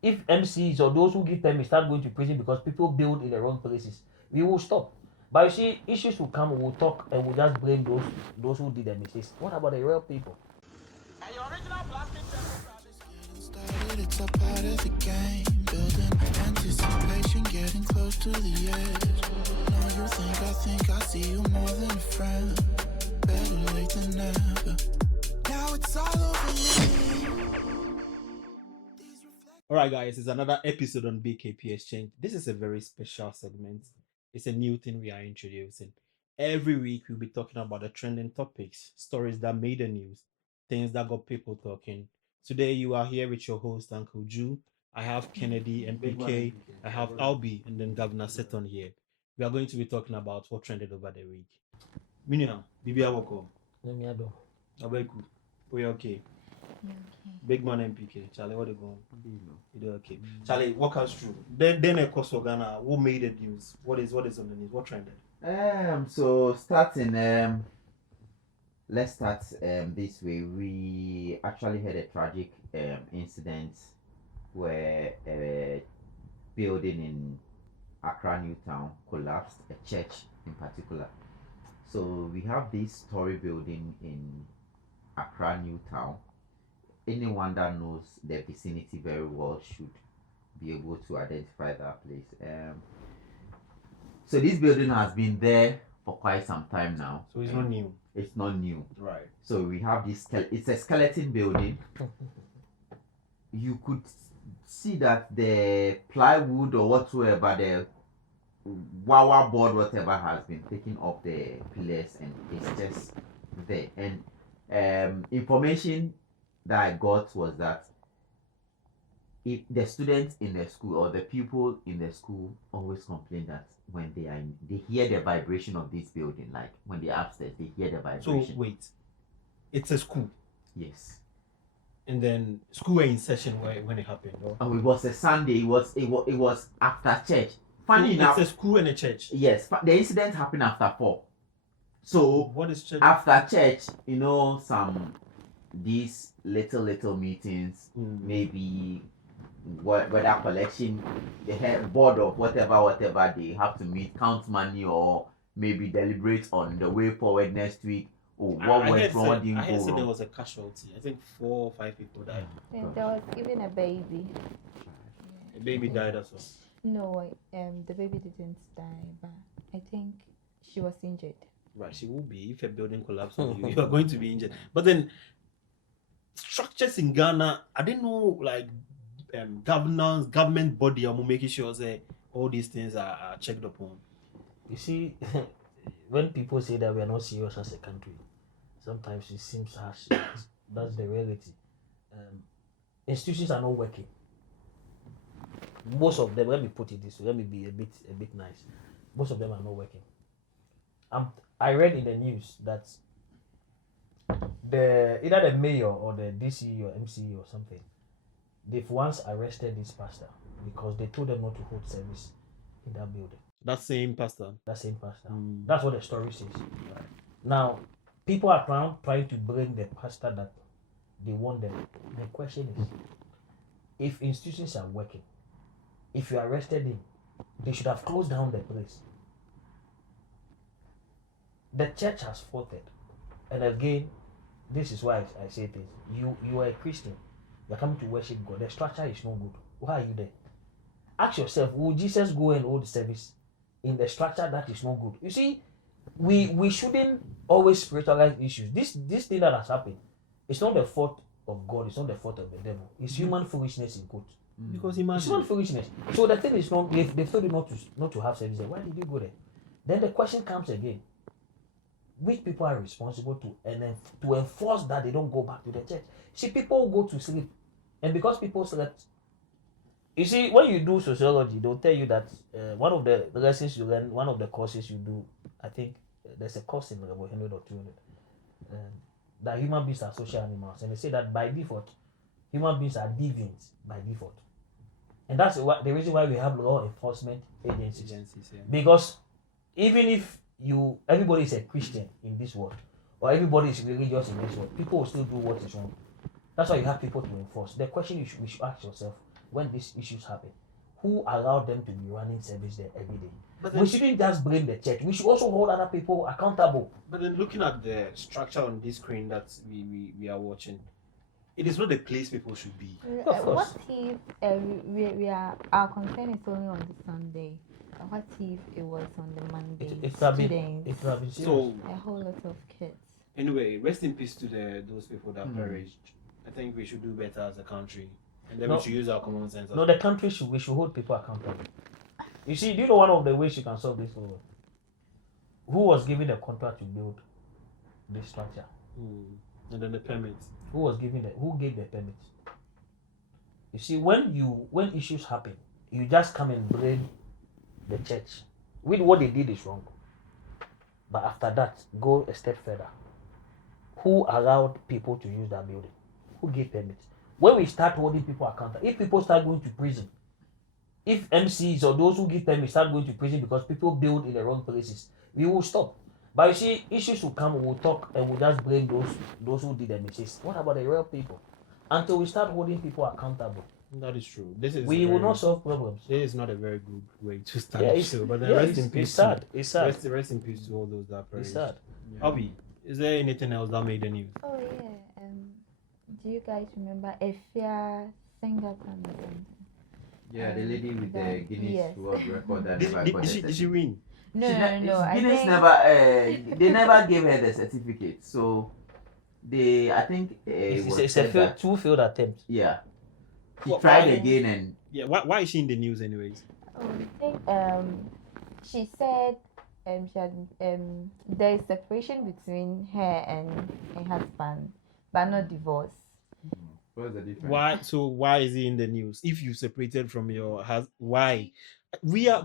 If MCs or those who give permits start going to prison because people build in the wrong places, we will stop. But you see, issues will come, we'll talk, and we'll just blame those who did the mistakes. What about the real people? And your original plastic started, it's a part of the game. Building anticipation, getting close to the edge. Now you think I see you more than a friend. Better late than never. Now it's all over me. Alright guys, it's another episode on BKP Exchange. This is a very special segment. It's a new thing we are introducing. Every week we'll be talking about the trending topics, stories that made the news, things that got people talking. Today you are here with your host Uncle Ju. I have Kennedy and PK, I have Albi and then Governor Seton here. We are going to be talking about what trended over the week. Minia, Bibi Awoko. Namiado. Abeku. We okay. Okay. Big man MPK. Charlie, what are you going? You do okay. Charlie, walk us through. Then of course Ghana, what made the news? What is on the news? What trended? So starting let's start this way. We actually had a tragic incident where a building in Accra Newtown collapsed, a church in particular. So we have this story building in Accra Newtown. Anyone that knows the vicinity very well should be able to identify that place. So this building has been there for quite some time now. So it's not new. It's not new. Right. So we have this, it's a skeleton building. You could see that the plywood or whatsoever, the wire board, whatever, has been taken off the pillars and it's just there. And information that I got was that if the students in the school or the people in the school always complain that when they hear the vibration of this building, like when they're upstairs, they hear the vibration. So wait, it's a school, Yes. and then school were in session when it happened. Or? Oh, it was a Sunday. It was after church. Funny So enough, it's a school and a church. yes, the incident happened after 4. So What is church? after church, some these little meetings, maybe whether collection, the head board of whatever they have to meet, count money, or maybe deliberate on the way forward next week. Or what went wrong, what didn't I heard go there wrong. was a casualty. I think 4 or 5 people died. And there was even a baby. A baby died as well. No, the baby didn't die, but I think she was injured. Right, she will be if a building collapses on you. You are going to be injured. But then structures in Ghana, I didn't know like government body are making sure that all these things are checked upon. You see, when people say that we are not serious as a country, sometimes it seems harsh. That's the reality. Institutions are not working. Most of them, let me put it this way, let me be a bit nice. Most of them are not working. I read in the news that either the mayor or the DC or MC or something, they've once arrested this pastor because they told them not to hold service in that building. That same pastor. That same pastor. That's what the story says. Right. Now, people are trying to blame the pastor that they want them. The question is, if institutions are working, if you arrested him, they should have closed down the place. The church has fought it. And again, this is why I say this. You are a Christian. You are coming to worship God. The structure is no good. Why are you there? Ask yourself, will Jesus go and hold the service in the structure that is no good? You see, we shouldn't always spiritualize issues. This thing that has happened, it's not the fault of God, it's not the fault of the devil. It's human foolishness in quotes. Because It's imagine human foolishness. So the thing is not, they told you not to have service there. Why did you go there? Then the question comes again. Which people are responsible to enforce that they don't go back to the church? See, people go to sleep, and because people slept, you see, when you do sociology, they'll tell you that one of the lessons you learn, one of the courses you do, I think there's a course in level 100 or 200, that human beings are social animals, and they say that by default, human beings are deviant by default, and that's the reason why we have law enforcement agencies. Yeah. Because even if everybody is a Christian in this world, or everybody is religious in this world, people will still do what is wrong. That's why you have people to enforce. The question we should ask yourself, when these issues happen? Who allowed them to be running service there every day? But We then, shouldn't just blame the church. We should also hold other people accountable. but then looking at the structure on this screen that we are watching, it is not the place people should be. Of What course. if we are our concern is only on the Sunday? What if it was on the Monday? It would have been Students, it would have been serious. So a whole lot of kids. anyway, rest in peace to those people that Hmm. perished. I think we should do better as a country, and then No. we should use our common sense. No, the country should we should hold people accountable. You see, do you know one of the ways you can solve this problem? Who was given the contract to build this structure? And then the permits. Who gave the permit? You see, when issues happen, you just come and blame the church. With what they did is wrong. But after that, go a step further. Who allowed people to use that building? Who gave permits? When we start holding people accountable, if people start going to prison, if MCs or those who give permits start going to prison because people build in the wrong places, we will stop. But you see, issues will come, we'll talk, and we'll just blame those who did the mistakes. What about the real people? Until we start holding people accountable, That is true. This is we will not solve problems. This is not a very good way to start Yeah, the it's, show. But then yeah, rest it's, in peace. it's sad. It's sad. Rest in peace to all those that It's perished. sad. Obi, is there anything else that made the news? Oh yeah. Do you guys remember Efia Singleton or something? Yeah, the lady with the That- Guinness yes. World Record that Did, never did, got did, the she, did she certificate. win? No. I Guinness think never. They never gave her the certificate. So I think It's, was it's a said that, two failed attempts. yeah. She Well, tried why- again and Yeah, why is she in the news anyways? I think she said she had there is separation between her and her husband, but not divorce. what's the difference? Why is he in the news? If you separated from your husband, why? We are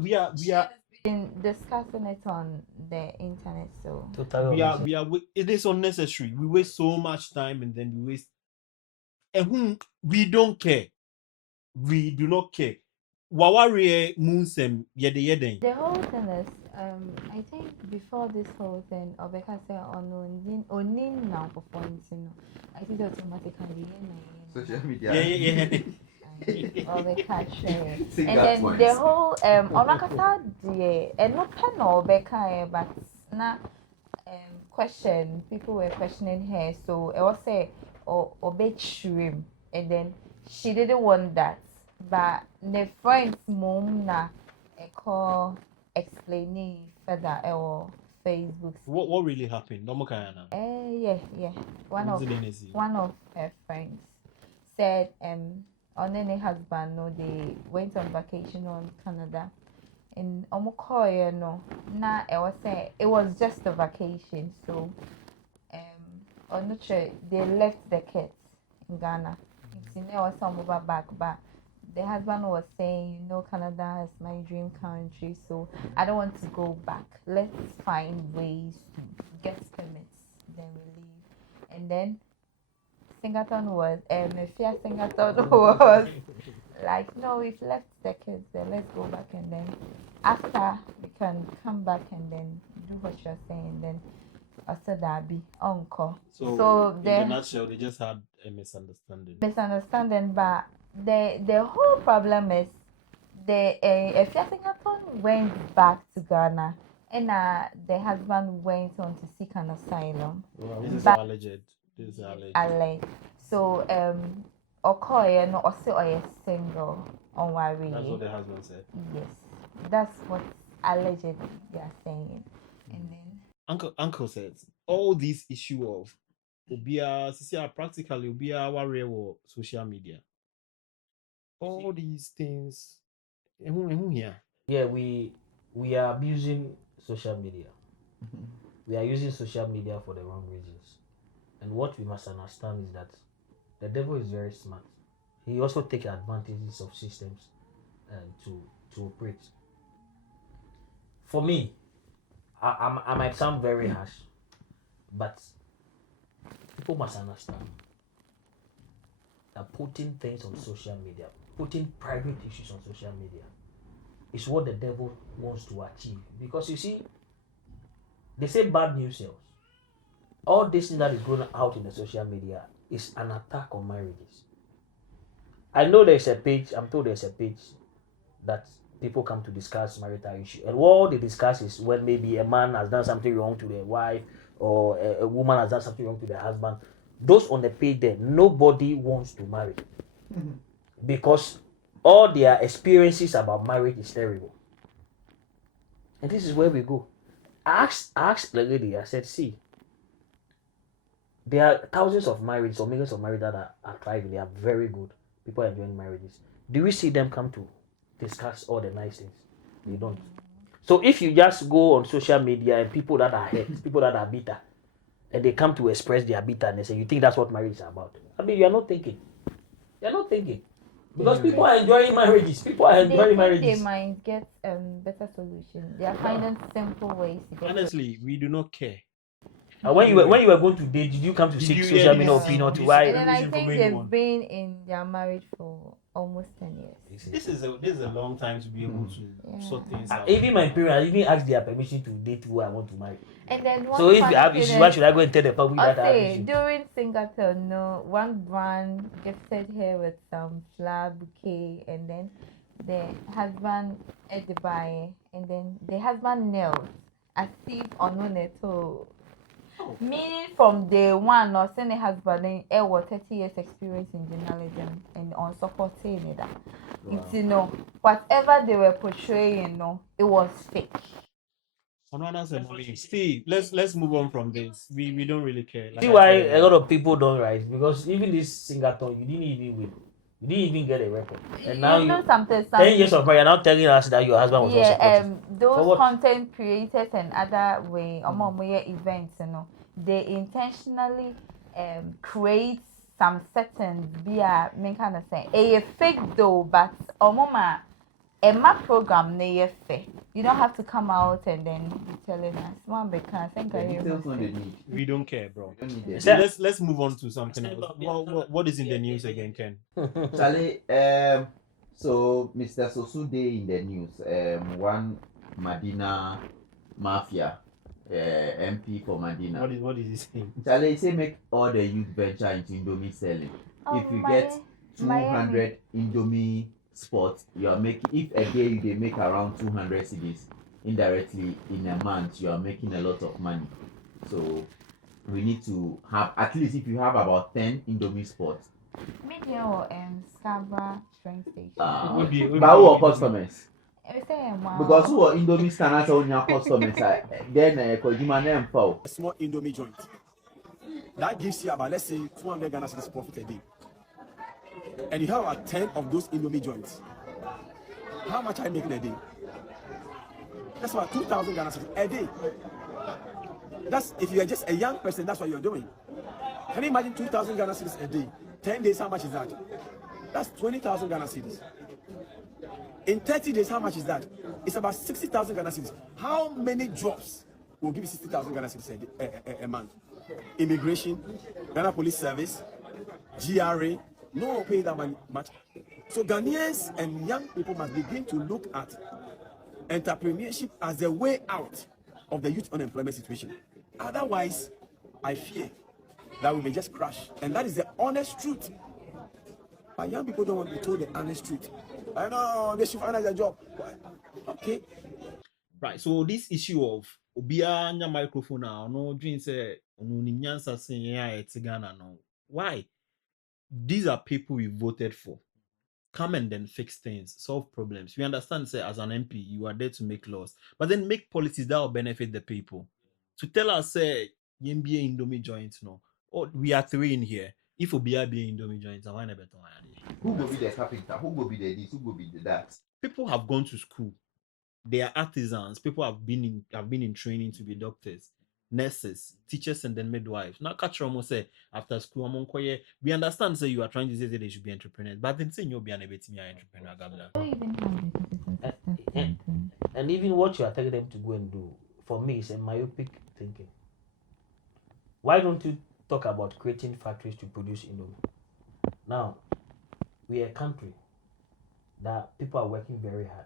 Been discussing it on the internet, so it is unnecessary. We waste so much time and then we waste, and we don't care. We do not care. Wawari Munsem yede. the whole thing is I think before this whole thing Obeka said onin now performance, I think automatically Social media. Yeah. Obeka share. Sing And that then once. the whole Obakasa and no pen or Obeka, but na question, people were questioning her, so I was say obey shrimp, and then she didn't want that, but the friend's mom na call explaining further or Facebook. What really happened? Yeah. One of her friends said on any husband no, they went on vacation on Canada. And no, na I was saying it was just a vacation, so on the trip they left the kids in Ghana. There was some over back, but the husband was saying, Canada is my dream country, so I don't want to go back. Let's find ways to get permits, then we leave. And then Singleton was Mafia Singleton was like, no, we've left the kids there, let's go back, and then after we can come back and then do what you're saying, then also that be uncle. So in the a nutshell, they just had a misunderstanding. but the whole problem is the Efia Singleton went back to Ghana, and the husband went on to seek an asylum. This is But- alleged. This is alleged. Alleged. So Okoye no also single on worry. That's what the husband said. Yes, that's what allegedly they are saying. And then Uncle says all this issue of practically warrior social media. All these things. Yeah. Yeah, we are abusing social media. We are using social media for the wrong reasons. And what we must understand is that the devil is very smart. He also takes advantages of systems to operate. For me, I might sound very harsh, but people must understand that putting things on social media, putting private issues on social media, is what the devil wants to achieve. Because you see, they say bad news sells. All this thing that is going out in the social media is an attack on marriages. I know there's a page. I'm told there's a page that people come to discuss marital issue, and what they discuss is when maybe a man has done something wrong to their wife, or a woman has done something wrong to their husband. Those on the page there, nobody wants to marry because all their experiences about marriage is terrible. And this is where we go. I asked the lady. I said, "See, there are thousands of marriages or millions of marriages that are thriving. They are very good. People are enjoying marriages. Do we see them come to discuss all the nice things? They don't. So if you just go on social media and people that are hurt, people that are bitter, and they come to express their bitterness, and you think that's what marriage is about, I mean, you are not thinking. You are not thinking. Because people are enjoying marriages. People are enjoying marriages. They might get better solution. They are finding simple ways to get. Honestly, we do not care. When you were going to date, did you come to seek social media opinion to why? And then I think they've been in their marriage for almost 10 years. This is a long time to be able to sort things out. Even my parents, even asked their permission to date who I want to marry. And then so if you have issues, why should I go and tell the public that I have issues? During Singleton, one brand gifted her with some flower bouquet, and then the husband at the buy, and then the husband knelt as if on it. Meaning from day one, or saying the husband was 30 years experience in journalism and on supporting it. Wow. Whatever they were portraying, it was fake. Steve, let's move on from this. We don't really care. See why a lot of people don't write, because even this Singleton, you didn't even win. You didn't even get a record. And now you 10 years of marriage, you're now telling us that your husband was also supportive. Those content creators and other way events, they intentionally create some settings via kind of say a fake though, but my program you don't have to come out and then be telling us one because we don't care, bro. So let's move on to something else. What is in the news again, Ken? Charlie, so Mr. Sosu Day in the news, one Medina Mafia, MP for Medina. What is he saying? Charlie, he say make all the youth venture into Indomie selling. If you get 200 Indomie spots, you are making, if a day they make around 200 cedis, indirectly in a month you are making a lot of money. So we need to have, at least if you have about 10 Indomie spots, Media or Scarborough train station. But who are customers? Because who are Indomie scanners on your customers? Then Kojima name for a small Indomie joint. That gives you about, let's say, 200 Ghana cedis profit a day. And you have about 10 of those Indomie joints. How much are you making a day? That's about 2,000 Ghana cedis a day. That's, if you are just a young person, that's what you're doing. Can you imagine 2,000 Ghana cedis a day? 10 days, how much is that? That's 20,000 Ghana cedis. In 30 days, how much is that? It's about 60,000 Ghana cedis. How many jobs will give you 60,000 Ghana cedis a month? Immigration, Ghana Police Service, GRA, no one will pay that money much. So Ghanaians and young people must begin to look at entrepreneurship as a way out of the youth unemployment situation. Otherwise, I fear that we may just crash. And that is the honest truth. But young people don't want to be told the honest truth. I know they should find a job. Okay. Right. So this issue of Obia microphone now, no dream say why? These are people we voted for. Come and then fix things, solve problems. We understand, say, as an MP, you are there to make laws, but then make policies that will benefit the people. To tell us, say, YMBA Indomie joints, no. Oh, we are three in here. If Obia be Indomie joints, I want a better one. Who will be the carpenter? Who will be the this? Who will be the that? People have gone to school. They are artisans. People have been in training to be doctors, nurses, teachers, and then midwives. Now, catch almost say after school, we understand. Say you are trying to say that they should be entrepreneurs, but then say you'll be an entrepreneur. And even what you are telling them to go and do, for me, is a myopic thinking. Why don't you talk about creating factories to produce Indomie? Now, we are a country that people are working very hard,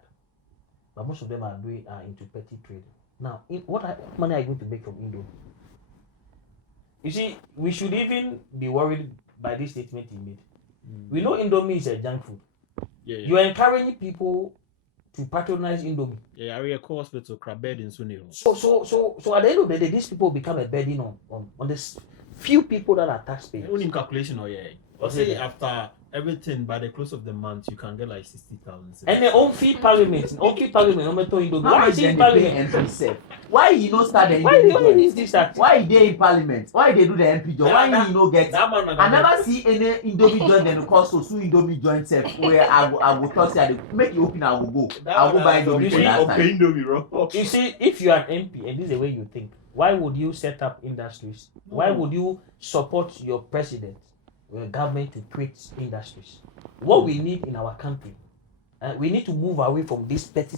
but most of them are into petty trading. Now, what money are you going to make from Indomie? You see, we should even be worried by this statement he made. We know Indomie is a junk food. Yeah. You're encouraging people to patronize Indomie. Yeah, area hospital crab bed in Sunil. So at the end of the day, these people become a burden on this few people that are taxpayers. Only calculation, or say after everything by the close of the month you can get like 60,000. And they own feed parliament, no matter Indomie. How Why much is he then in they pay parliament? MP sef? Why you no start the Why Indomie is joint? this that? Why they in parliament? Why they do the MP joint? Why you no get? That man I never see any Indomie joint and cost so Indomie joint sef where I will toss it. Make you open, I will go. I will go buy Indomie for that time. Indomie, bro. You see, if you are an MP and this is the way you think, why would you set up industries? Why would you support your president or your government to create industries? What we need in our country, we need to move away from these petty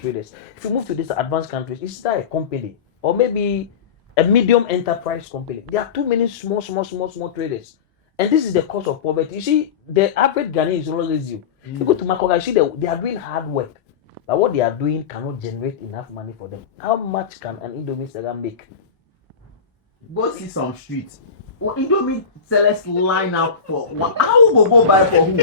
traders. If you move to these advanced countries, it's start a company or maybe a medium enterprise company. There are too many small traders. And this is the cause of poverty. You see, the average Ghanaian is always you. If you go to Makoga, you see they are doing hard work. But what they are doing cannot generate enough money for them. How much can an Indomie seller make? Go see some streets. Well, Indomie sellers line up for one. How will go buy for who?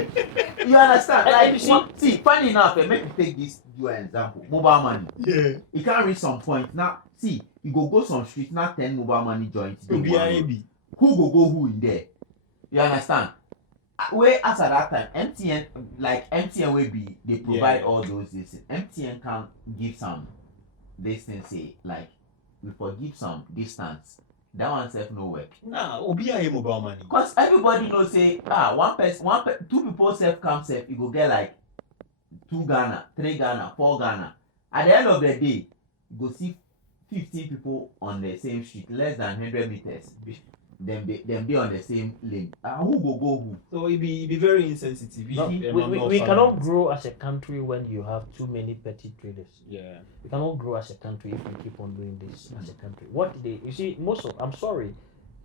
You understand? Like, see, funny enough, make me take this do an example. Mobile money. Yeah. You can't reach some point. Now, see, you go some streets, not 10 mobile money joints. Who go who in there? You understand? Where as at that time, MTN will be they provide all those things. MTN can give some distance, say like we forgive some distance. That one self no work. Nah, Obia mobile money. Cause everybody know say two people self come self, you go get like 2 Ghana, 3 Ghana, 4 Ghana. At the end of the day, you go see 15 people on the same street, less than 100 meters. Them be on the same lane. Who go who? So it be very insensitive. No, we cannot grow as a country when you have too many petty traders. Yeah. We cannot grow as a country if we keep on doing this as a country. You see, I'm sorry,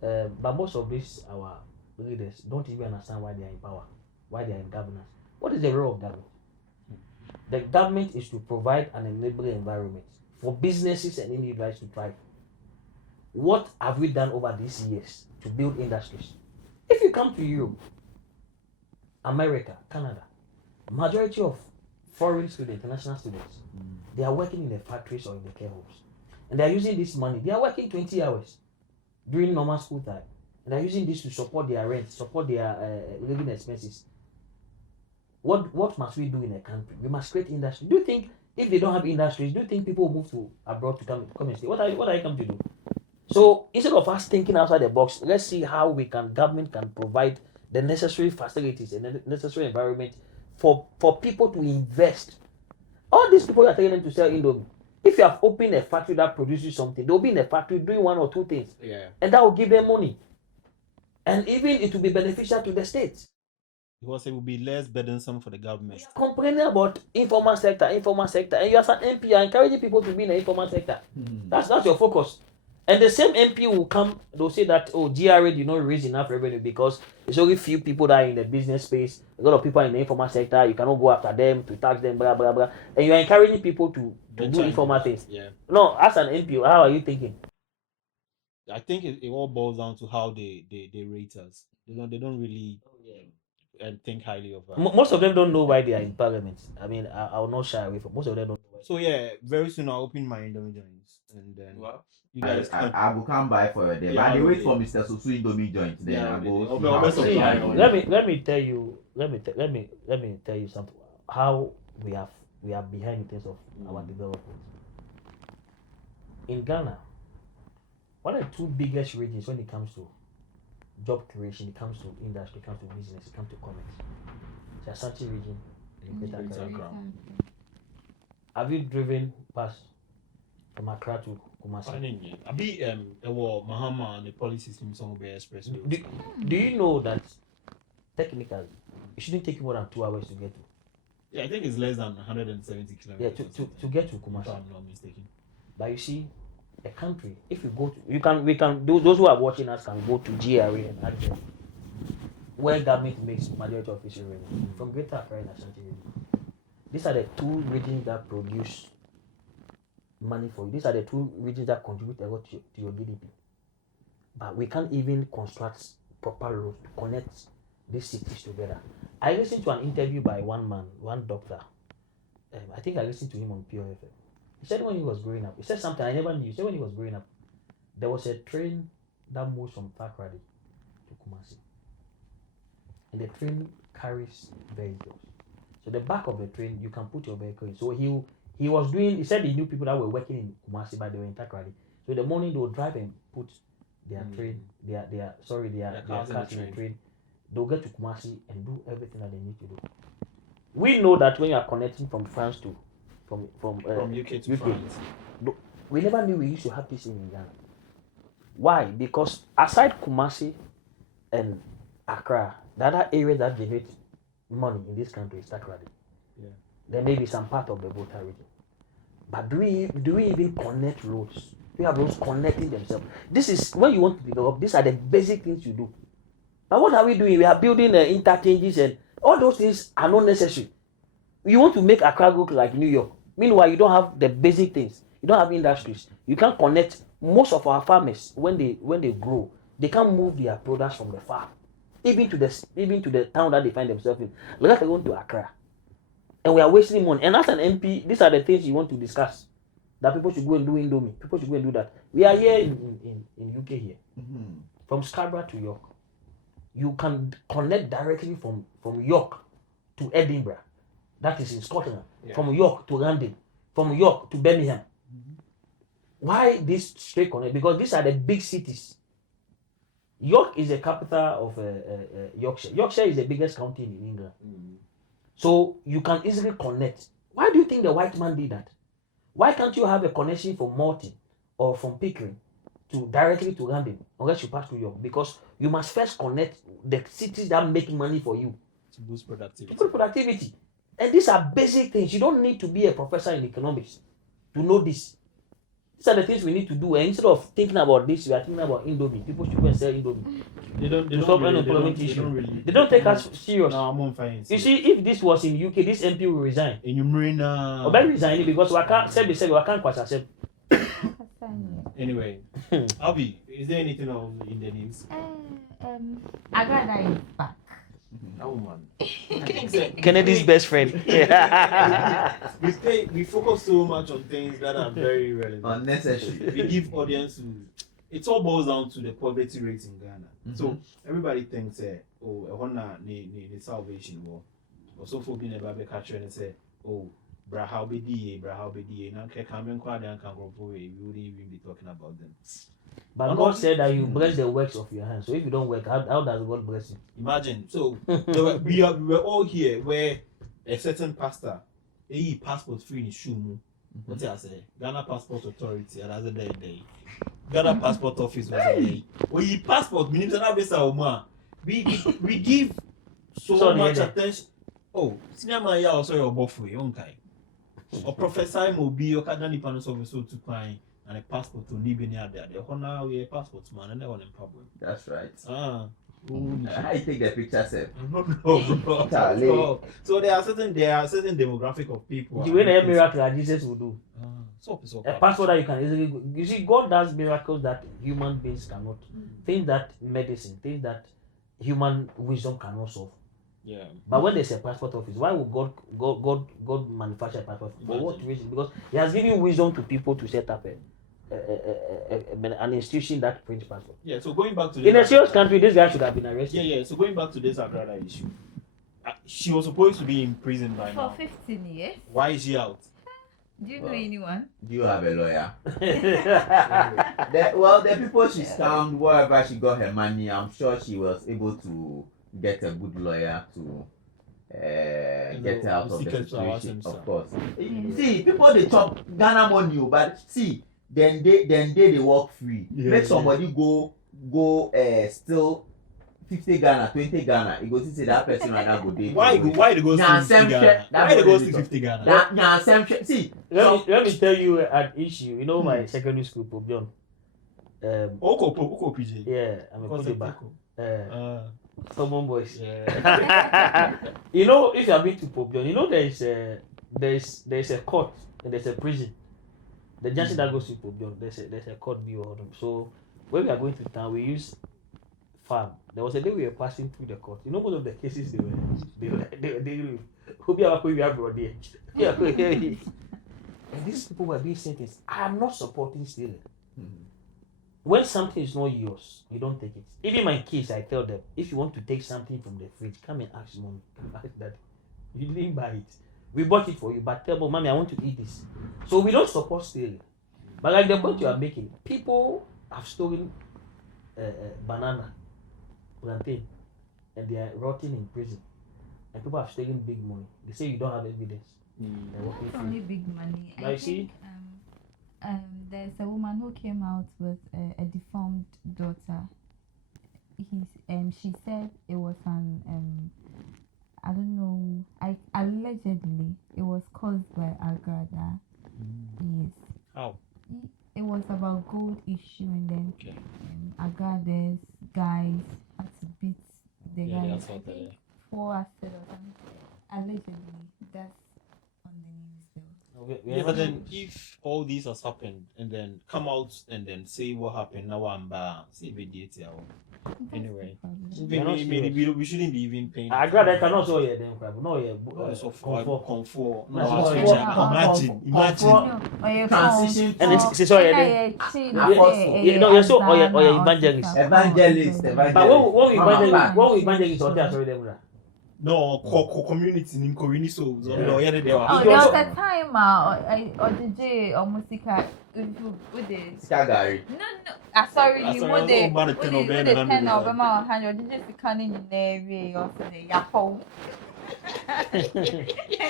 but most of these our leaders don't even understand why they are in power, why they are in governance. What is the role of government? The government is to provide an enabling environment for businesses and individuals to thrive. What have we done over these years to build industries? If you come to Europe, America, Canada, majority of foreign students, international students, they are working in the factories or in the care homes. And they are using this money. They are working 20 hours during normal school time. And they are using this to support their rent, support their living expenses. What must we do in a country? We must create industry. Do you think if they don't have industries, do you think people will move to abroad to come and stay? What are you coming to do? So instead of us thinking outside the box, let's see how government can provide the necessary facilities and the necessary environment for people to invest. All these people are telling them to sell Indomie. If you have opened a factory that produces something, they'll be in a factory doing 1 or 2 things. Yeah. And that will give them money. And even it will be beneficial to the state. Because it will be less burdensome for the government. Complaining about informal sector, and you as an MP are encouraging people to be in the informal sector. That's your focus. And the same MP will come, they'll say that, GRA did not raise enough revenue because there's only few people that are in the business space. A lot of people are in the informal sector. You cannot go after them, to tax them, blah, blah, blah. And you're encouraging people to do informal things. Yeah. No, as an MP, how are you thinking? I think it all boils down to how they rate us. They don't really think highly of us. Most of them don't know why they are in parliament. I mean, I will not shy away from most of them. Don't know. So yeah, very soon I'll open my Indomie joints, and then you guys I will come by for them. Yeah, and they wait for Mr. Susu Indomie joint. Then Yeah, I go. I'll see see how how it it is. Let me tell you. Let me tell you something. How we are behind in terms of our development. In Ghana, one of the 2 biggest regions when it comes to job creation, it comes to industry, it comes to business, it comes to commerce. The Ashanti region and the Greater Accra region. Have you driven past from Accra to Kumasi? I be Mahama and the policy system some expressway. Do you know that technically it shouldn't take you more than 2 hours to get to? Yeah, I think it's less than 170 kilometers. Yeah, to get to Kumasi. If I'm not mistaken. But you see, a country, if you go to, we can do, those who are watching us can go to GRA and ask them where government makes majority of its revenue from Greater Accra and Ashanti region. These are the 2 regions that produce money for you. These are the 2 regions that contribute a lot to your GDP. But we can't even construct proper roads to connect these cities together. I listened to an interview by one man, one doctor. I think I listened to him on Pure FM. He said when he was growing up, he said something I never knew. He said when he was growing up, there was a train that moves from Takrady to Kumasi. And the train carries vehicles. So the back of the train, you can put your vehicle in. So he was doing, he said he knew people that were working in Kumasi, but they were in Takrady. So in the morning they would drive and put their train, their cars in the train. They'll get to Kumasi and do everything that they need to do. We know that when you are connecting from France to from UK to France, we never knew we used to have this in Ghana. Why? Because aside Kumasi and Accra, the other area that generates money in this country is Takrady. Yeah. There may be some part of the Volta region. But do we even connect roads? We have roads connecting themselves. This is when you want to develop, these are the basic things you do. But what are we doing? We are building interchanges and all those things are not necessary. You want to make Accra look like New York. Meanwhile, you don't have the basic things. You don't have industries. You can't connect. Most of our farmers, when they grow, they can't move their products from the farm, even to the town that they find themselves in. Like going to Accra, and we are wasting money. And as an MP, these are the things you want to discuss. That people should go and do Indomie. People should go and do that. We are here in UK here, from Scarborough to York. You can connect directly from York to Edinburgh. That is in Scotland. Yeah. From York to London. From York to Birmingham. Why this straight connect? Because these are the big cities. York is the capital of Yorkshire. Yorkshire is the biggest county in England. So you can easily connect. Why do you think the white man did that? Why can't you have a connection from Morton or from Pickering to directly to London unless you pass through York? Because you must first connect the cities that make money for you. to boost productivity. To boost productivity. And these are basic things. You don't need to be a professor in economics to know this. These are the things we need to do. And instead of thinking about this, we are thinking about Indomie. People should go and sell Indomie. They don't They don't take us serious. No, I'm on fine. You see, if this was in UK, this MP will resign. In your marina. Or better resign because we can't say we can't quite accept. Anyway, Abby, is there anything else in the news? Agrada is back. Oh man. Kennedy's best friend. we focus so much on things that are very relevant. Unnecessary. We give audience who it all boils down to the poverty rate in Ghana. So everybody thinks the salvation war. Also for being a baby catcher and say, oh, how be die, now can we wouldn't even be talking about them. But God said that you bless the works of your hands. So if you don't work, how does God bless you? Imagine. So we were all here where a certain pastor, he passport free in Shumu. What I say? Ghana Passport Authority, and as a day. Ghana Passport Office was a day. Well, he passport, we give so much attention. Oh, Sinama ya also your buffet, okay. Or Professor Mobi, or Kadani Panos of so to climb. And a passport to live in there. The honor we a passport man and they want in problem. That's right. How you take the picture, sir? No. So there are certain demographic of people. You will a miracle that Jesus will do. So a passport that you can easily go. You see, God does miracles that human beings cannot. Things that medicine, things that human wisdom cannot solve. Yeah. But when there's a passport office, why would God manufacture a passport? For what reason? Because He has given wisdom to people to set up an institution that prints passport. Yeah. So going back to in a serious country, this guy should have been arrested. Yeah. So going back to this Agrada issue, she was supposed to be in prison by now. For 15 years. Why is she out? Do you know anyone? Do you have a lawyer? The people she scammed, wherever she got her money, I'm sure she was able to get a good lawyer to get her out of the situation. Of course. See, people they chop Ghana money, but see, then they walk free. Make somebody go still 50 Ghana, 20 Ghana. You go see that person right now go day. Why they go steal 50 Ghana? Why they go steal 50 Ghana? See, let me tell you an issue. You know my secondary school, Pope John. Oko PJ. Yeah, I'm a Kudiba. Common boys. Yeah. You know, if you have been to Pope John, you know there is a court and there's a prison. The junction that goes to Pope John, there's a court view on them. So when we are going to town, we use farm. There was a day we were passing through the court. You know, one of the cases they who be our we have brought there. Yeah, and these people were being sentenced. I am not supporting stealing. When something is not yours, you don't take it. Even my kids, I tell them, if you want to take something from the fridge, come and ask mommy. Ask daddy. You didn't buy it. We bought it for you, but tell mommy I want to eat this. So we don't support stealing. But like the point you are making, people have stolen banana, plantain, and they are rotting in prison. And people have stolen big money. They say you don't have evidence. They're working It's free. only big money. Now you see? There's a woman who came out with a deformed daughter. She said it was an I don't know. Allegedly it was caused by Agrada. Yes. How? It was about gold issue, and then Agrada's guys had to beat the guys. that's what they- 4 acid or something. Allegedly, that's on the news though. Yeah, but then if all this has happened and then come out and then say what happened, now I'm bad. Say video. Anyway, They're not serious. we shouldn't be even paying. I grad I cannot show you them crap. No, yeah. Comfort. That's No, what- imagine. Transition And it's sorry. You're so evangelist. Evangelist. But what we evangelist or sorry them. No, community in Korean so no, yeah, they Oh, are. there was a time or DJ or Musica with this. Skagari. No. Sorry, you sorry, would the I was about to with tell the Ben 10 and of I'm them on hand. Or DJ scanning in the or the yapo.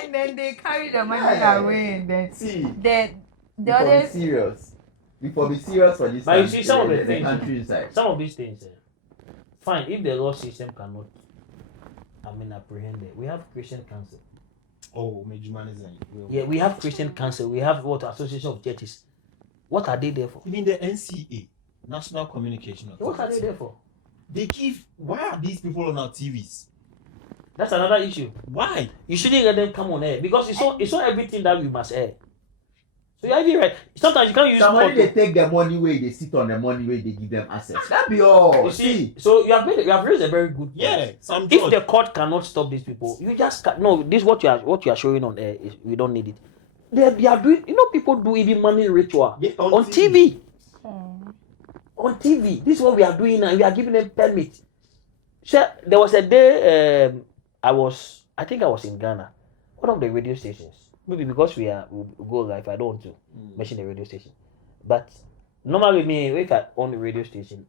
And then they carry the money away, and then See, the before be others. serious. Before be serious for this. But you see some of the things. country inside. Some of these things, fine. If the law system cannot, apprehend it. We have Christian Council. Oh, Mejuman is Yeah, we have Christian Council. We have what Association of Churches. What are they there for? even the NCA, National Communication Authority. What are they there for? They give. Why are these people on our TVs? That's another issue. Why? You shouldn't let them come on air because it's not everything that we must air. So you have it right. Sometimes you can't use Somebody more. they take the money away, they sit on the money away, they give them access. That be all. You see, so you have raised a very good point. Yeah, some If the court cannot stop these people, you just no. This what you are showing on air is we don't need it. They are doing. People do even money ritual on TV. On TV, this is what we are doing now. We are giving them permit. So there was a day I think I was in Ghana, one of the radio stations. Maybe because we go live, I don't want to mention the radio station. But normally if I on the radio station,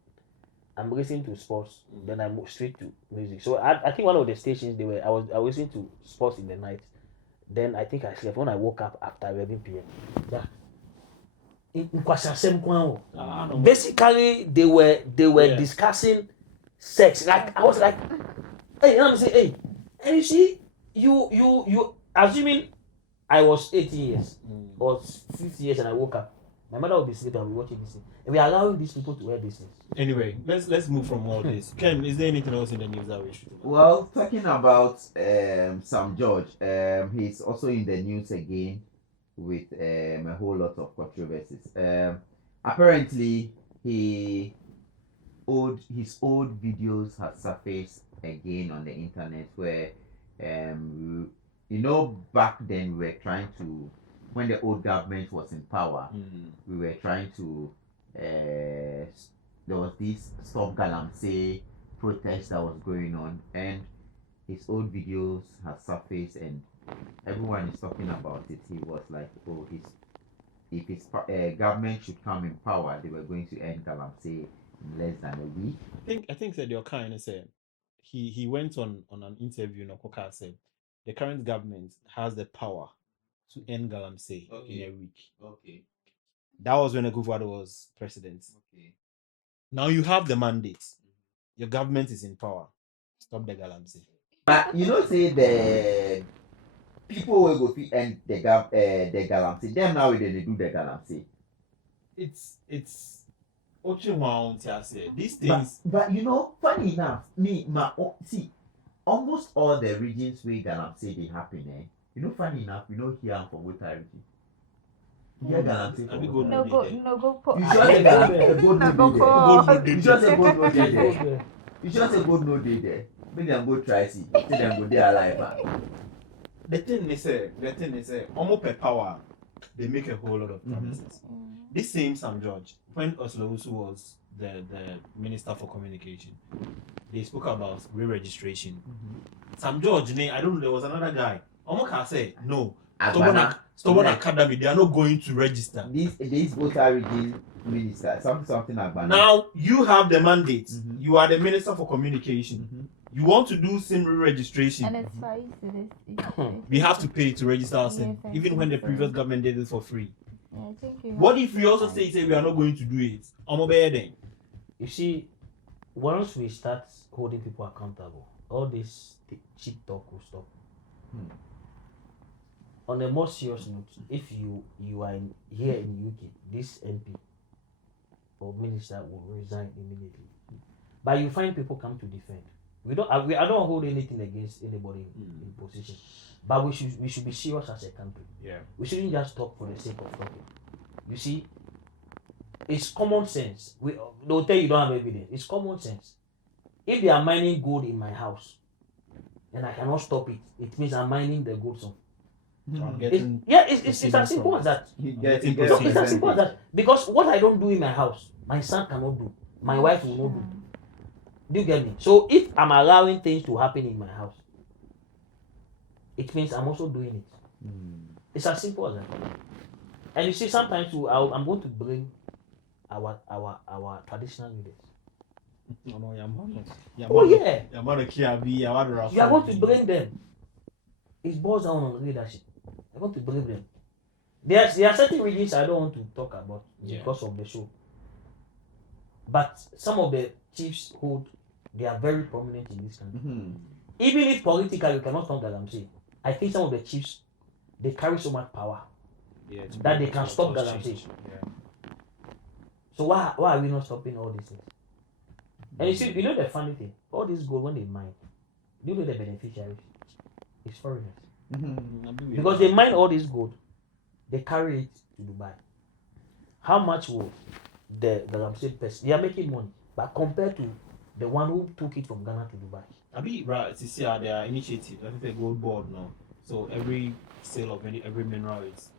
I'm listening to sports, then I move straight to music. So I think one of the stations I was listening to sports in the night. Then I think I slept. When I woke up after 11 p.m. Basically they were discussing sex. Like I was like, hey, and I'm saying, hey, and you see, you assuming I was 18 years or 50 years and I woke up, my mother will be sleeping and be watching this thing. And we are allowing these people to wear this thing. Anyway, let's move from all this. Ken, is there anything else in the news that we should? Well, talking about Sam George, he's also in the news again with a whole lot of controversies. Apparently, his old videos have surfaced again on the internet where back then we were trying to, when the old government was in power, we were trying to there was this Stop Galamsey protest that was going on, and his old videos have surfaced and everyone is talking about it. He was like, oh, if his government should come in power, they were going to end Galamsey in less than a week. I think that your kind of said he went on an interview in Okoka said the current government has the power to end Galamsey in a week. Okay. That was when Akufo-Addo was president. Okay. Now you have the mandate. Your government is in power. Stop the Galamsey. But say the people will go fit end the Galamsey. Them now they do the Galamsey. It's these things. But funny enough, almost all the regions where Galamsey they happen, funny enough, here for Wota region. Here Galamsey for Wota. No go. You sure the Galamsey the gold No will go. be there? You sure the gold will be there? You should say God no day there. Make them go try see. Say them go there alive. The thing is, almost per power, they make a whole lot of promises. This same Sam George, when Oslo was the Minister for Communication, they spoke about re-registration. Sam George, I don't know, there was another guy. Almost can say, no, Stubborn Academy, they are not going to register. These both are region minister, something like that. Now, you have the mandate. You are the Minister for Communication. You want to do SIM registration. And it's why we have to pay to register our SIM, even when the previous government did it for free. Yeah, I think what if we also say we are not going to do it? You see, once we start holding people accountable, all this cheap talk will stop. On a more serious note, if you are here in UK, this MP or minister will resign immediately. But you find people come to defend. I don't hold anything against anybody in position, but we should be serious as a country. Yeah. We shouldn't just talk for the sake of talking. You see, it's common sense. They'll tell you don't have evidence. It's common sense. If they are mining gold in my house and I cannot stop it, it means I'm mining the gold zone. It's as simple as that. It's as simple as that. Because what I don't do in my house, my son cannot do. My wife will not do. Do you get me? So if I'm allowing things to happen in my house, it means I'm also doing it. It's as simple as that. And you see, sometimes I'm going to blame our traditional leaders. Oh yeah. You are going to blame them. It boils down on leadership. I want to blame them. There are certain regions I don't want to talk about because of the show. But some of the chiefs they are very prominent in this country. Even if politically you cannot stop Galamsey, I think some of the chiefs, they carry so much power that they can stop Galamsey. So why are we not stopping all these things? And you see, you know the funny thing, all this gold when they mine, you know the beneficiaries? It's foreigners. Because they mine all this gold, they carry it to Dubai. How much will the Galamsey person? They are making money, but compared to the one who took it from Ghana to Dubai. Right, you see their initiative, I think they gold board now. So every sale of every mineral is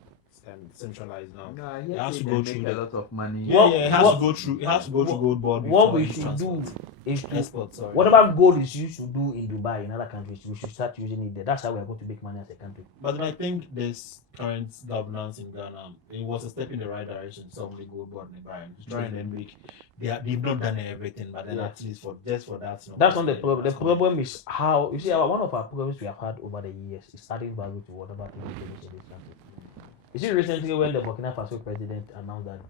centralized now. It has to go through a lot of money. It has to go through gold board. What we should do is export. Whatever gold is used to do in Dubai, in other countries, we should start using it there. That's how we are going to make money as a country. But then I think this current governance in Ghana, it was a step in the right direction. Some of the gold board in the trying and make they've not done everything, but then at least for that. That's not the problem. The problem is how you see one of our problems we have had over the years is adding value to whatever thing we produce in this country. You see, recently when the Burkina Faso president announced that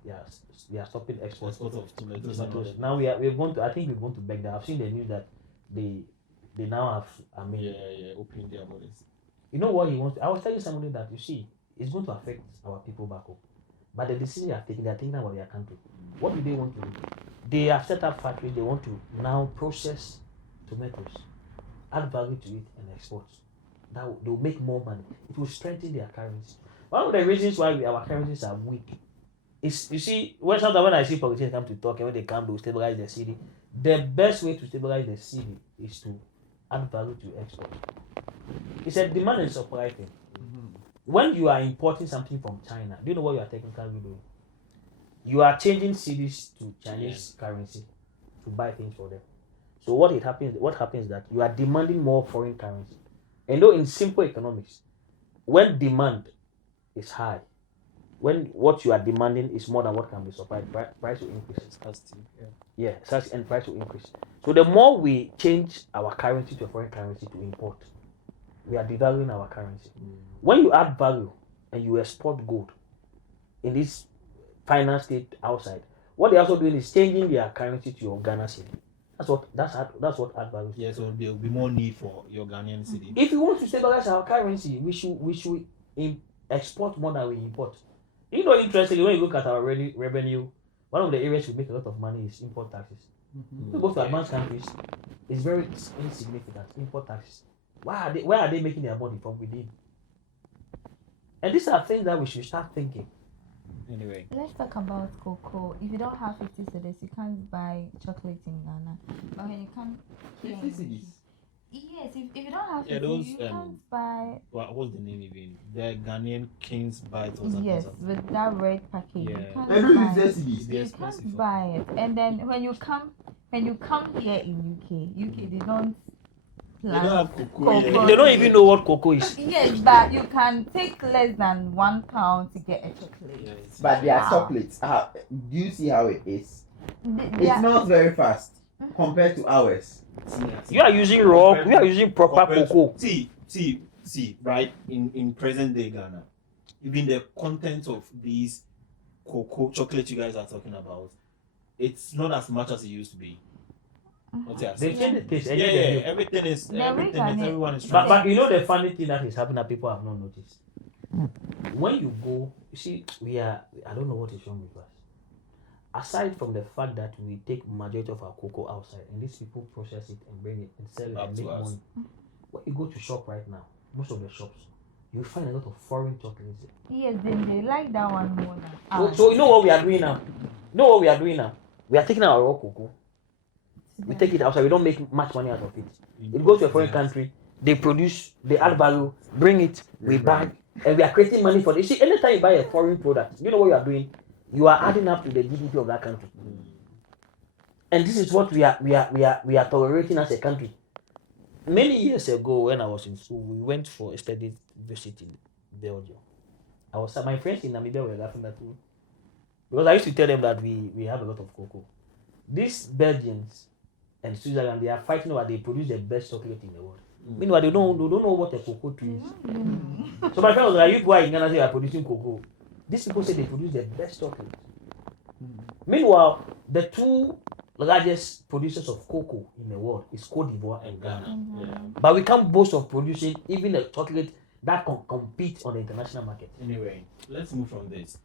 they are stopping exports of tomatoes. Now we're going to. I think we're going to beg that. I've seen the news that they now have. Opening their borders. You know what he wants? I was telling somebody that you see, it's going to affect our people back home. But the decision they are thinking about their country. What do they want to do? They have set up factories. They want to now process tomatoes, add value to it, and export. That they'll make more money. It will strengthen their currency. One of the reasons why our currencies are weak is, you see, when I see politicians come to talk and when they come to stabilize the city, the best way to stabilize the city is to add value to export. It's a demand and supply thing. When you are importing something from China, do you know what you are technically doing? You are changing cities to Chinese currency to buy things for them. So what happens is that you are demanding more foreign currency. And though in simple economics, when demand is high, when what you are demanding is more than what can be supplied, price will increase. And price will increase. So the more we change our currency to a foreign currency to import, we are devaluing our currency. When you add value and you export gold in this final state outside, what they're also doing is changing their currency to your Ghana cedi. That's what add value. Yeah, so there will be more need for your Ghanaian cedi. If you want to stabilize our currency, we should export more than we import. You know, interestingly, when you look at our revenue, one of the areas we make a lot of money is import taxes. If you go to advanced countries, it's very insignificant. Import taxes. Where are they making their money from within? And these are things that we should start thinking. Anyway, Let's talk about cocoa. If you don't have 50 cedis, you can't buy chocolate in Ghana. But when you come here, 50 cedis. yes, if you don't have 50, those, you can't buy. what's the name even? The Ghanaian King's Bite or something. Yes, with that red package, Yeah. you can't I don't buy. use that cedis. They're You expensive. can't buy it. And then when you come here in UK, they don't They plant don't have cocoa. cocoa. They don't even know what cocoa is. Yes, but you can take less than £1 to get a chocolate. Yeah, But their Wow. chocolates, do you see how it is? They It's are- not very fast compared to ours. You are using raw. We are using proper cocoa. See, right? In present day Ghana, even the content of these cocoa chocolate you guys are talking about, it's not as much as it used to be. What's that? They change the taste. Yeah, everything is everyone is trying. But you know the funny thing that is happening that people have not noticed. When you go, you see, I don't know what is wrong with us. Aside from the fact that we take majority of our cocoa outside and these people process it and bring it and sell it Up and to make us. money. When you go to shop right now, most of the shops, you find a lot of foreign chocolates there. Yes, they like that one more than So you know what we are doing now? We are taking our raw cocoa. We take it outside. We don't make much money out of it. It goes to a foreign country. They produce, they add value, bring it, we buy, and we are creating money for it. You see, anytime you buy a foreign product, you know what you are doing? You are adding up to the GDP of that country. And this is what we are tolerating as a country. Many years ago, when I was in school, we went for a study visit in Belgium. My friends in Namibia were laughing at me because I used to tell them that we have a lot of cocoa. These Belgians and Switzerland, they are fighting over. They produce the best chocolate in the world. Meanwhile, they don't know what a cocoa tree is. So my friend was like, "You boys in Ghana say are producing cocoa." These people say they produce the best chocolate. Meanwhile, the two largest producers of cocoa in the world is Cote d'Ivoire and Ghana. Yeah. But we can't boast of producing even a chocolate that can compete on the international market. Anyway, let's move from this.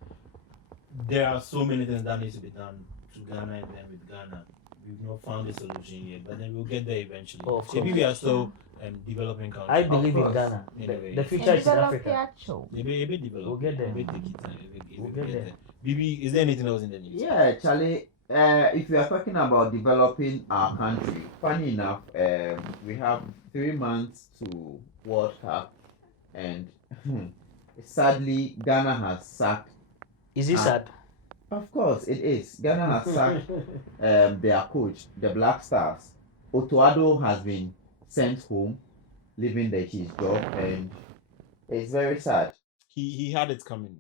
There are so many things that needs to be done to Ghana and then with Ghana. We've not found a solution yet, but then we'll get there eventually. Oh, of Maybe course. we are still developing country. I believe in course. Ghana. Anyway. The future is in Africa. Maybe develop. We'll get there. Maybe take it time. We'll get there. Bibi, is there anything else in the news? Yeah, Charlie. If we are talking about developing our country, funny enough, we have 3 months to World Cup, and sadly, Ghana has sacked. Is it sad? Of course, it is. Ghana has sacked their coach, the Black Stars. Otuado has been sent home, leaving his job, and it's very sad. He had it coming.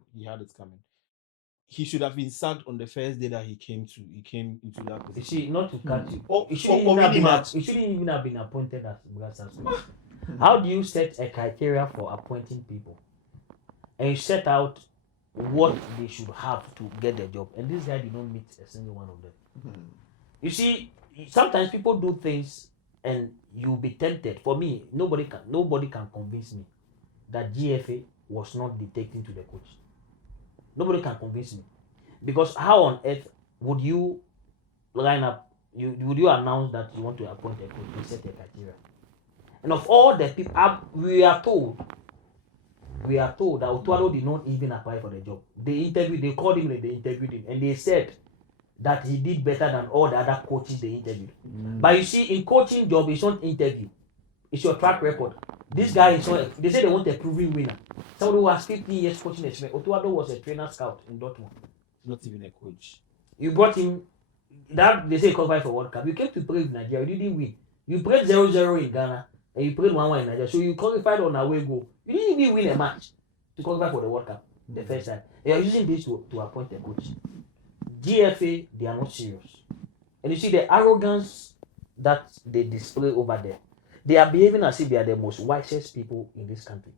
He should have been sacked on the first day that he came into that You position. see, not to cut you. Oh, It shouldn't, even have been appointed as Blackstars. How do you set a criteria for appointing people? And you set out what they should have to get the job. And this guy did not meet a single one of them. You see, sometimes people do things and you'll be tempted. For me, nobody can convince me that GFA was not dictating to the coach. Nobody can convince me. Because how on earth would you line up, would you announce that you want to appoint a coach and set a criteria? And of all the people, we are told that Otuado did not even apply for the job. They called him and they interviewed him, and they said that he did better than all the other coaches they interviewed. But you see, in coaching job, it's not interview. It's your track record. This guy is not, they say they want a proven winner. Somebody who has 15 years coaching experience. Otuado was a trainer scout in Dortmund. Not even a coach. You brought him, that they say qualified for World Cup. You came to play with Nigeria, you didn't win. You played 0-0 in Ghana and you played 1-1 in Nigeria. So you qualified on away goal. You didn't even win a match to qualify for the World Cup the first time. They are using this to appoint a coach. GFA, they are not serious. And you see the arrogance that they display over there. They are behaving as if they are the most wisest people in this country.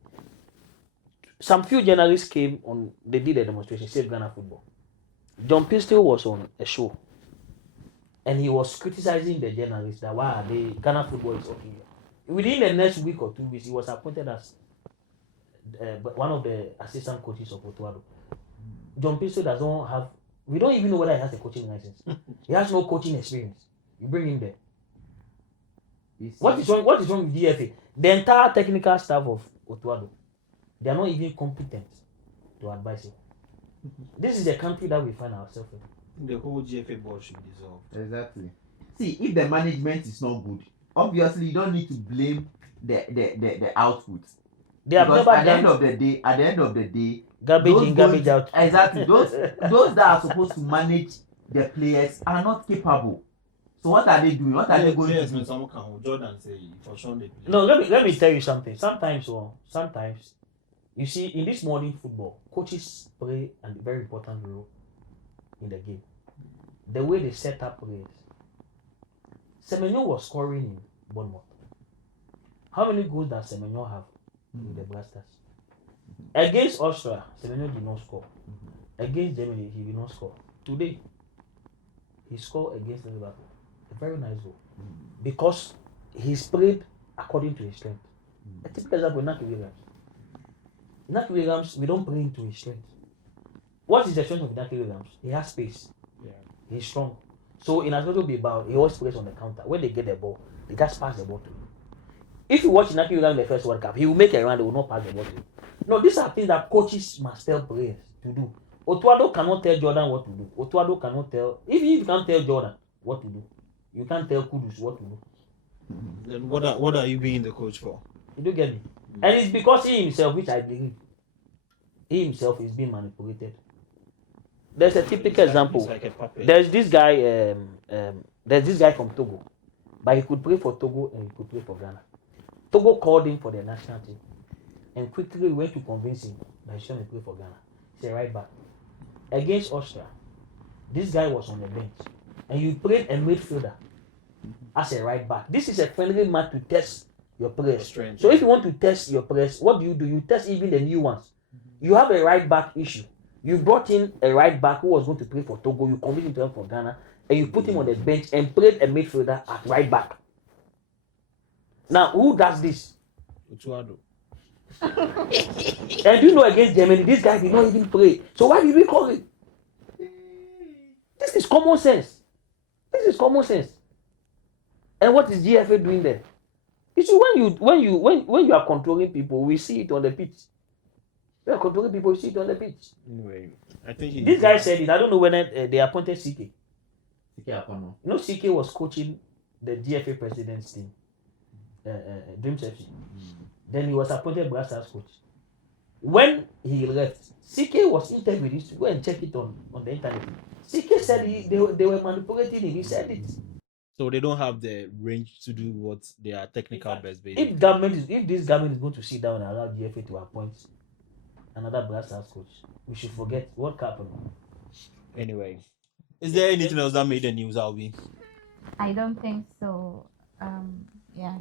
Some few journalists came on, they did a demonstration, Save Ghana Football. John Pistol was on a show and he was criticizing the journalists that why Ghana Football is okay. Within the next week or 2 weeks, he was appointed as one of the assistant coaches of Otuado. John Pistol doesn't have, we don't even know whether he has a coaching license. He has no coaching experience. You bring him there. What is wrong with DFA? The entire technical staff of Otuado, they are not even competent to advise him. This is the country that we find ourselves in. The whole GFA board should be dissolved. Exactly. See, if the management is not good, obviously you don't need to blame the output. They have Because never at the end done of the day, garbage those in, garbage going- out. Exactly. Those that are supposed to manage the players are not capable. So what are they doing? What are they going to do? Someone can Jordan say for sure they play. No, let me tell you something. Sometimes you see in this modern football, coaches play a very important role in the game. The way they set up players. Semenyo was scoring in Bournemouth. How many goals does Semenyo have with the Blasters? Against Austria, Semenyo did not score. Against Germany, he did not score. Today, he scored against Liverpool. A very nice goal. Because he's played according to his strength. A typical example, Naki Williams. Naki Williams, we don't play into his strength. What is the strength of Naki Williams? He has space. Yeah. He's strong. So in as well to be about, he always plays on the counter. When they get the ball, they just pass the ball to him. If you watch Naki Williams in the first World Cup, he will make a run, they will not pass the ball to him. No, these are things that coaches must tell players to do. Otuado cannot tell Jordan what to do. Otuado cannot tell, if you can't tell Jordan what to do, you can't tell Kudus what to do. Then what are you being the coach for? You do get me? And it's because he himself, which I believe, he himself is being manipulated. There's a typical example. Like a puppet. There's this guy from Togo, but he could play for Togo and he could play for Ghana. Togo called him for the national team and quickly went to convince him that he shouldn't play for Ghana. He's a right back. Against Austria, this guy was on the bench and you played a midfielder as a right back. This is a friendly match to test your players. So if you want to test your players, what do? You test even the new ones. You have a right back issue. You brought in a right back who was going to play for Togo. You convinced him to play for Ghana, and you put him on the bench and played a midfielder at right back. Now, who does this? Otuado. And you know, against Germany, this guy did not even play. So why did we call it? This is common sense. This is common sense. And what is GFA doing there? You see, when you are controlling people, we see it on the pitch. We are controlling people, we see it on the pitch. Anyway, I think This guy said it. I don't know whether they appointed CK. CK Akono. You know, CK was coaching the GFA president's team, Dreams FC. Then he was appointed Blasters coach. When he left, CK was interviewed. You should go and check it on the internet. CK said they were manipulating him. He said it. so they don't have the range to do what they are technical best basically. If this government is going to sit down and allow GFA to appoint another Blasters coach, we should forget what happened. Anyway, is there anything else that made the news, Alvin? I don't think so. Yeah.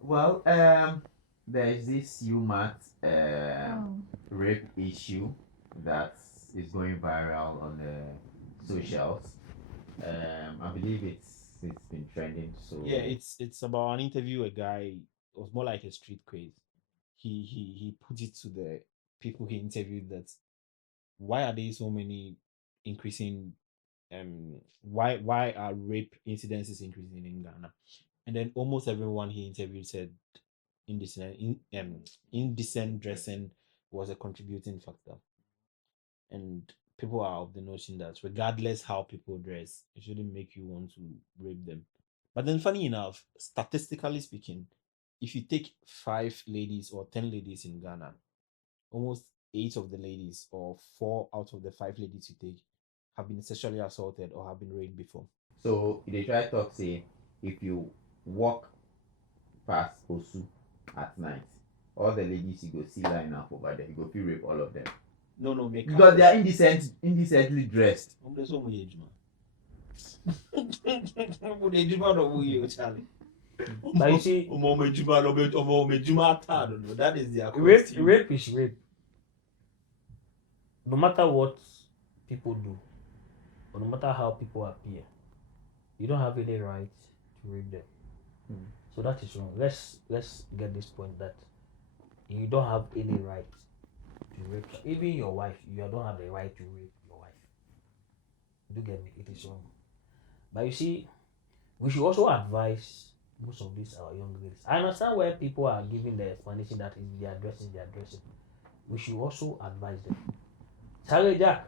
Well, there is this UMAT rape issue that is going viral on the socials. I believe it's been trending. So Yeah, it's about an interview. A guy, it was more like a street quiz. He put it to the people he interviewed that why are there so many increasing why are rape incidences increasing in Ghana? And then almost everyone he interviewed said indecent dressing was a contributing factor. And people are of the notion that regardless how people dress, it shouldn't make you want to rape them. But then funny enough, statistically speaking, if you take 5 ladies or 10 ladies in Ghana, almost 8 of the ladies or 4 out of the 5 ladies you take have been sexually assaulted or have been raped before. So they try to talk say if you walk past Osu at night, all the ladies you go see line up over there, you go feel rape all of them. No, make Because they are indecently dressed. But you see, that is their rape is rape. No matter what people do, or no matter how people appear, you don't have any right to rape them. So that is wrong. Let's get this point that you don't have any right to rape. Even your wife, you don't have the right to rape your wife. Do get me? It is wrong. But you see, we should also advise most of these our young ladies. I understand where people are giving the explanation that if they are dressing, they are dressing. We should also advise them. Charlie Jack,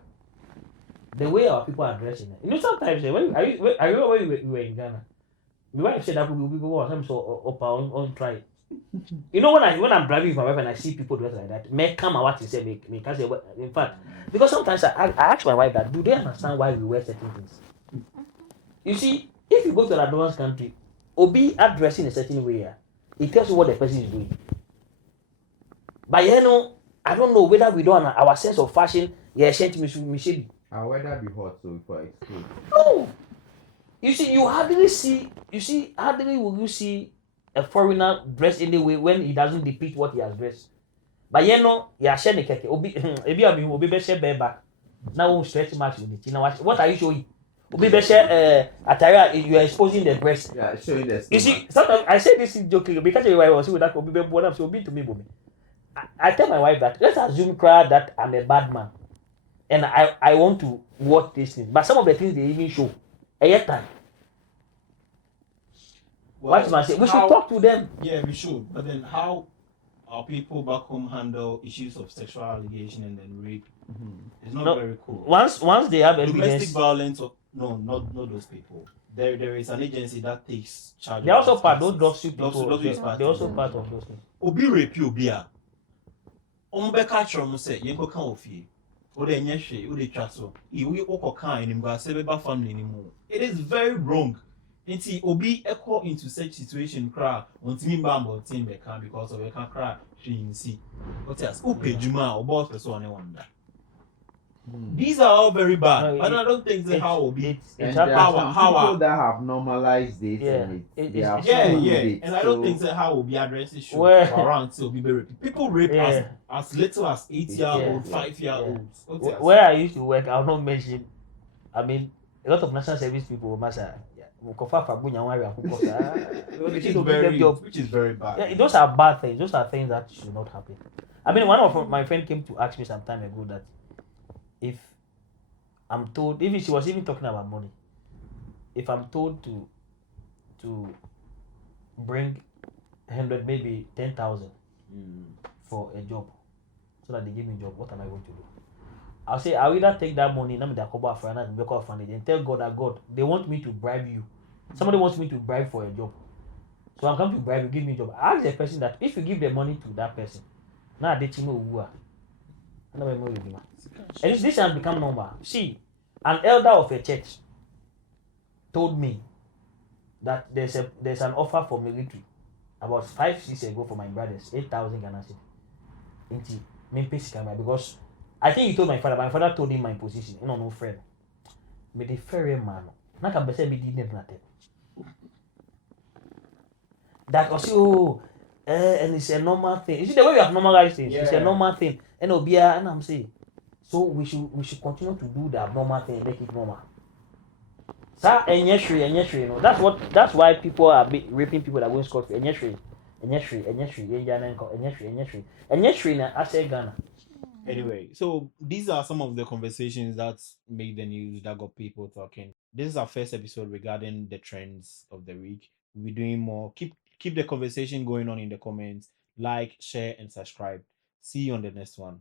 the way our people are dressing it. You know, sometimes I remember when we were in Ghana. My wife said that people were some so up on try. You know when I'm driving with my wife and I see people dressed like that, may come and what you say me can say in fact because sometimes I ask my wife that do they understand why we wear certain things? You see, if you go to an advanced country, Obi addressing a certain way, it tells you what the person is doing. But you know, I don't know whether we don't our sense of fashion, yeah, sent me. Our weather be hot, so for exposed. No. You see, hardly will you see a foreigner dressed anyway when he doesn't depict what he has dressed. But you know, yeah, share the keke. Obi be share back. Now we stretch marks with it. Now what are you showing? Obi be share attire. You are exposing the breast. Yeah, showing the stomach. You see, sometimes I say this in joking because my wife was with that Obi be born up so Obi to me, boy. I tell my wife that let's assume that I'm a bad man, and I want to watch these things. But some of the things they even show, time. What must say? We should talk to them. Yeah, we should. But then, how our people back home handle issues of sexual allegation and then rape? It's not very cool. Once they have evidence, domestic violence. Not those people. There is an agency that takes charge. They're also part. Those people. They're also part of those things. Obi rape you, Obia. Ombeka chromo say yenko kan ofie. Ode nyehwe, ode twaso. Iwe okokan animga sebeba family anymore. It is very wrong. Nti Obi echo into such situation cry ontimi mbambo team beka because of can cry see. What else? Juma or boss person on wonder. These are all very bad. But I don't think that how Obi and there are some people that have normalized it. And I don't think that how Obi addresses should around till Obi rape. People rape as little as 8-year-old, 5-year-olds. Where I used to work, I'll not mention. I mean, a lot of national service people must which is very bad. Yeah, those are bad things. Those are things that should not happen. I mean, one of my friends came to ask me some time ago that if I'm told, even she was even talking about money, if I'm told to bring 100, maybe 10,000 for a job, so that they give me a job, what am I going to do? I'll say I'll either take that money, and tell God that God, they want me to bribe you. Somebody wants me to bribe for a job. So I'm coming to bribe you, give me a job. I ask the person that if you give the money to that person, now they know who are. And this has become normal. See, an elder of a church told me that there's an offer for military about 5-6 years ago for my brothers, 8,000 Ghana cedis. Because I think he told my father told him my position. You know, no friend. But the fairy man, not can be said be did nothing. That was and it's a normal thing. You see the way we have normalized things, it's a normal thing. And Obia, and I'm saying, so we should continue to do the abnormal thing, make it normal. Sir, and yes, you know, that's why people are raping people that won't score. And yes, I say Ghana. Anyway, so these are some of the conversations that made the news that got people talking. This is our first episode regarding the trends of the week. We'll be doing more. Keep the conversation going on in the comments. Like, share, and subscribe. See you on the next one.